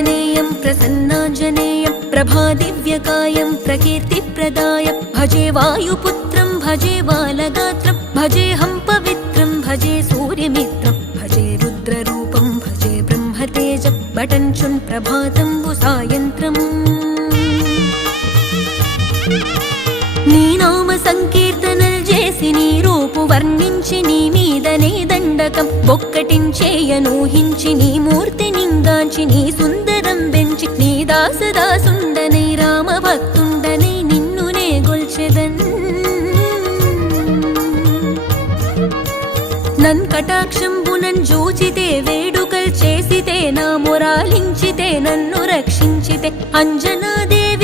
आञ्जनेयं प्रसन्नाञ्जनेयं प्रभादिव्यकायं प्रकीर्तिप्रदायं भजे वायुपुत्रं भजे बालगात्रं भजेऽहं पवित्रं भजे सूर्यमित्रं भजे रुद्ररूपं भजे ब्रह्मतेजं बटञ्चुन् प्रभातं सायन्त्रम् నీ నామ సంకీర్తనలు చేసి నీ రూపు వర్ణించి నీ మీదనే దండకం ఒక్కటించేయనూహించి నీ మూర్తి నింగాంచి నీ సుందరం పెంచి నీ దాసదాసుండనై రామ భక్తుండనై నిన్నునే గొల్చెదన్ నన్ కటాక్షంబునన్ జూచితే వేడుకల్ చేసితే నా మొరాలించితే నన్ను రక్షించితే అంజనాదేవి